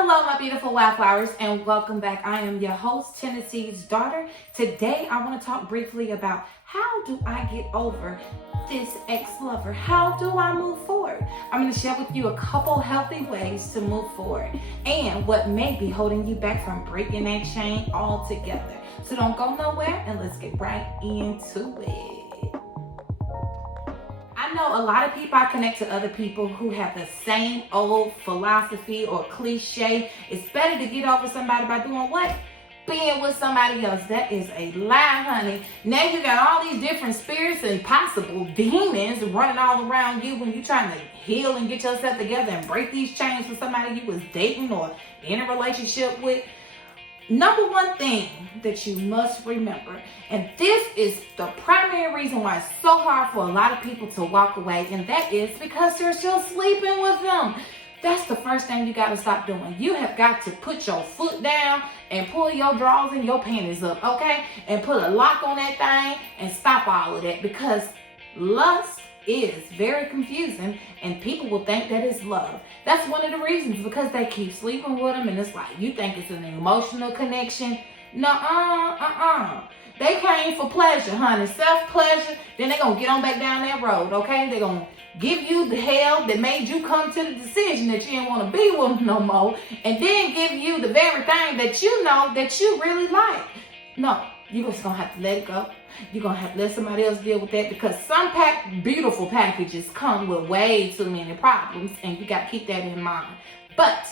Hello, my beautiful wildflowers, and welcome back. I am your host, Tennessee's daughter. Today, I want to talk briefly about how do I get over this ex-lover? How do I move forward? I'm going to share with you a couple healthy ways to move forward and what may be holding you back from breaking that chain altogether. So don't go nowhere, and let's get right into it. I know a lot of people, I connect to other people who have the same old philosophy or cliche. It's better to get over somebody by doing what? Being with somebody else. That is a lie, honey. Now you got all these different spirits and possible demons running all around you when you're trying to heal and get yourself together and break these chains with somebody you was dating or in a relationship with. Number one thing that you must remember, and this is the primary reason why it's so hard for a lot of people to walk away, and that is because they're still sleeping with them. That's the first thing you got to stop doing. You have got to put your foot down and pull your drawers and your panties up, okay? And put a lock on that thing and stop all of that, because lust is very confusing and people will think that it's love. That's one of the reasons, because they keep sleeping with them and it's like, you think it's an emotional connection. Nuh-uh. They came for pleasure, honey, self-pleasure. Then they're going to get on back down that road, okay? They're going to give you the hell that made you come to the decision that you didn't want to be with them no more, and then give you the very thing that you know that you really like. No, you're just going to have to let it go. You're going to have to let somebody else deal with that, because some beautiful packages come with way too many problems, and you got to keep that in mind. But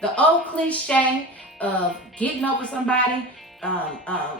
the old cliche of getting over somebody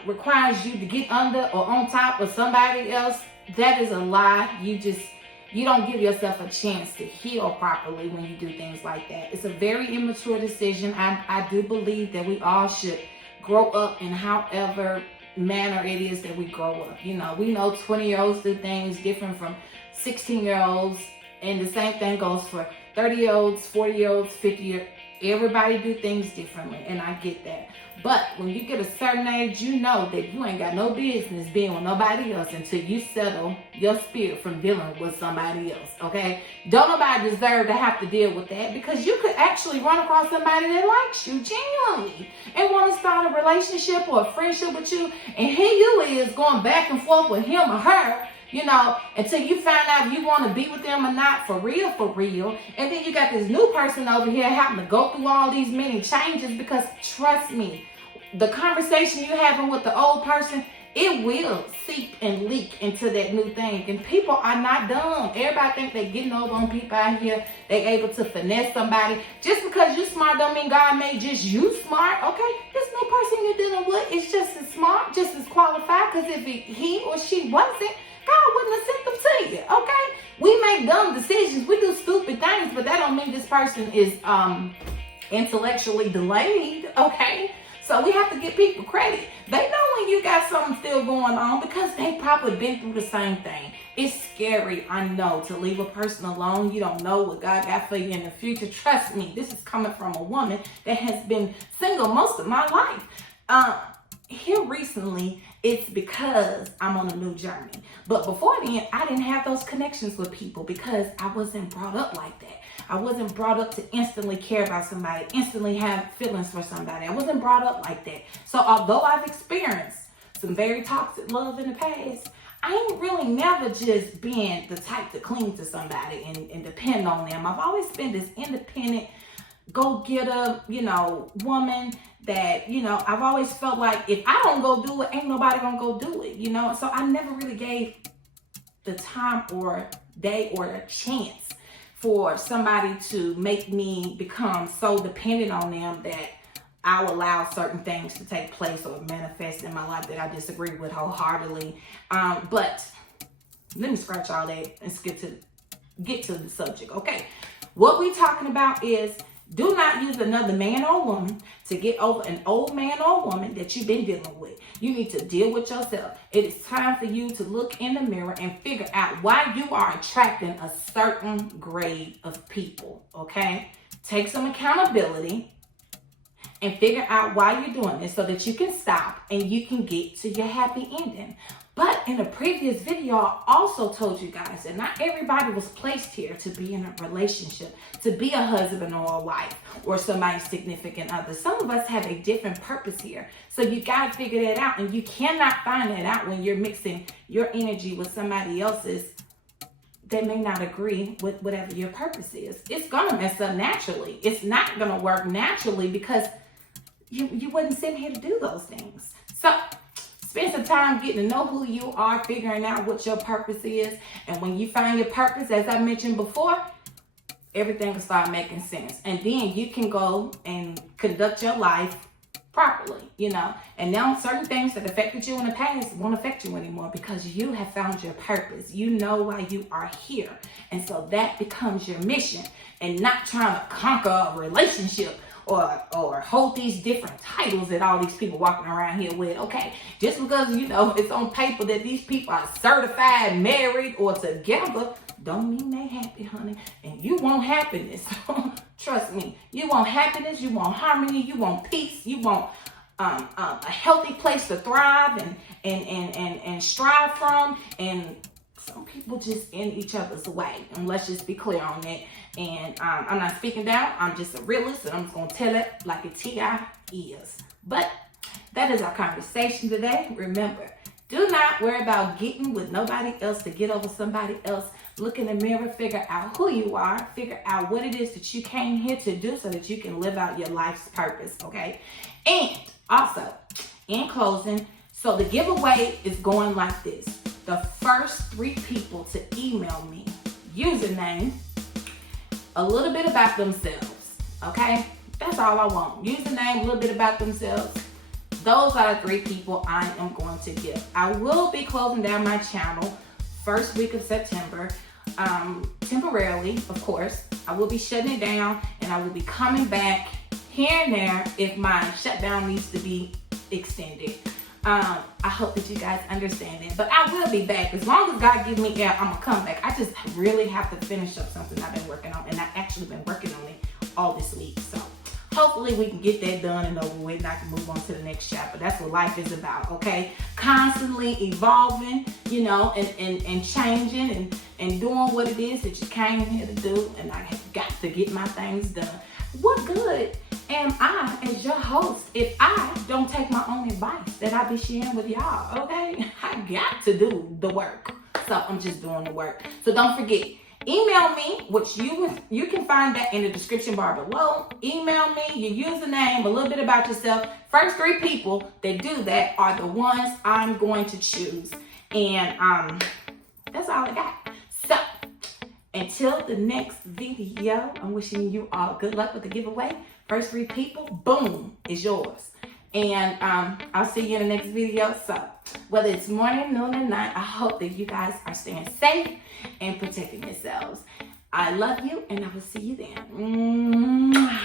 requires you to get under or on top of somebody else. That is a lie. You don't give yourself a chance to heal properly when you do things like that. It's a very immature decision. I do believe that we all should grow up in however manner it is that we grow up. You know, we know 20-year-olds do things different from 16-year-olds, and the same thing goes for 30-year-olds, 40-year-olds, 50-year-olds. Everybody do things differently, and I get that. But when you get a certain age, you know that you ain't got no business being with nobody else until you settle your spirit from dealing with somebody else, okay? Don't nobody deserve to have to deal with that, because you could actually run across somebody that likes you genuinely and want to start a relationship or a friendship with you, and here you is going back and forth with him or her, you know, until you find out if you want to be with them or not, for real. And then you got this new person over here having to go through all these many changes, because trust me, the conversation you're having with the old person, it will seep and leak into that new thing. And people are not dumb. Everybody think they're getting over on people out here. They able to finesse somebody. Just because you smart don't mean God made just you smart, okay? This new person you're dealing with is just as smart, just as qualified, because if he or she wasn't, God wouldn't have sent them to you, okay? We make dumb decisions. We do stupid things, but that don't mean this person is intellectually delayed, okay? So we have to give people credit. They know when you got something still going on, because they probably been through the same thing. It's scary, I know, to leave a person alone. You don't know what God got for you in the future. Trust me, this is coming from a woman that has been single most of my life. Here recently, it's because I'm on a new journey. But before then, I didn't have those connections with people, because I wasn't brought up like that. I wasn't brought up to instantly care about somebody, instantly have feelings for somebody. I wasn't brought up like that. So although I've experienced some very toxic love in the past, I ain't really never just been the type to cling to somebody and depend on them. I've always been this independent, go-getter, woman that, I've always felt like if I don't go do it, ain't nobody gonna go do it, So I never really gave the time or day or a chance for somebody to make me become so dependent on them that I'll allow certain things to take place or manifest in my life that I disagree with wholeheartedly. But let me scratch all that and get to the subject, okay? What we're talking about is, do not use another man or woman to get over an old man or woman that you've been dealing with. You need to deal with yourself. It is time for you to look in the mirror and figure out why you are attracting a certain grade of people, okay? Take some accountability and figure out why you're doing this so that you can stop and you can get to your happy ending. But in a previous video, I also told you guys that not everybody was placed here to be in a relationship, to be a husband or a wife or somebody's significant other. Some of us have a different purpose here. So you got to figure that out. And you cannot find that out when you're mixing your energy with somebody else's that may not agree with whatever your purpose is. It's going to mess up naturally. It's not going to work naturally because you wasn't sitting here to do those things. So spend some time getting to know who you are, figuring out what your purpose is. And when you find your purpose, as I mentioned before, everything will start making sense. And then you can go and conduct your life properly, And now certain things that affected you in the past won't affect you anymore because you have found your purpose. You know why you are here. And so that becomes your mission, and not trying to conquer a relationship or hold these different titles that all these people walking around here with. Okay, just because, it's on paper that these people are certified, married, or together, don't mean they happy, honey. And you want happiness. Trust me. You want happiness, you want harmony, you want peace, you want a healthy place to thrive and strive from. And some people just in each other's way. And let's just be clear on that. And I'm not speaking down. I'm just a realist, and I'm just going to tell it like it is. But that is our conversation today. Remember, do not worry about getting with nobody else to get over somebody else. Look in the mirror, figure out who you are, figure out what it is that you came here to do so that you can live out your life's purpose, okay? And also, in closing, so the giveaway is going like this. The first 3 people to email me, username, a little bit about themselves, okay? That's all I want. Username, a little bit about themselves. Those are the 3 people I am going to give. I will be closing down my channel first week of September, temporarily, of course. I will be shutting it down, and I will be coming back here and there if my shutdown needs to be extended. I hope that you guys understand it, but I will be back. As long as God gives me air, I'm gonna come back. I just really have to finish up something I've been working on, and I've actually been working on it all this week. So hopefully we can get that done and over with, and I can move on to the next chapter. That's what life is about, okay? Constantly evolving, and changing and doing what it is that you came here to do, and I have got to get my things done. What good am I as your host if I don't take my own advice that I be sharing with y'all, okay? I got to do the work. So I'm just doing the work. So don't forget, email me, which you can find that in the description bar below. Email me your username, a little bit about yourself. First 3 people that do that are the ones I'm going to choose. And that's all I got. So until the next video, I'm wishing you all good luck with the giveaway. First 3 people, boom, is yours. And I'll see you in the next video. So whether it's morning, noon, or night, I hope that you guys are staying safe and protecting yourselves. I love you, and I will see you then.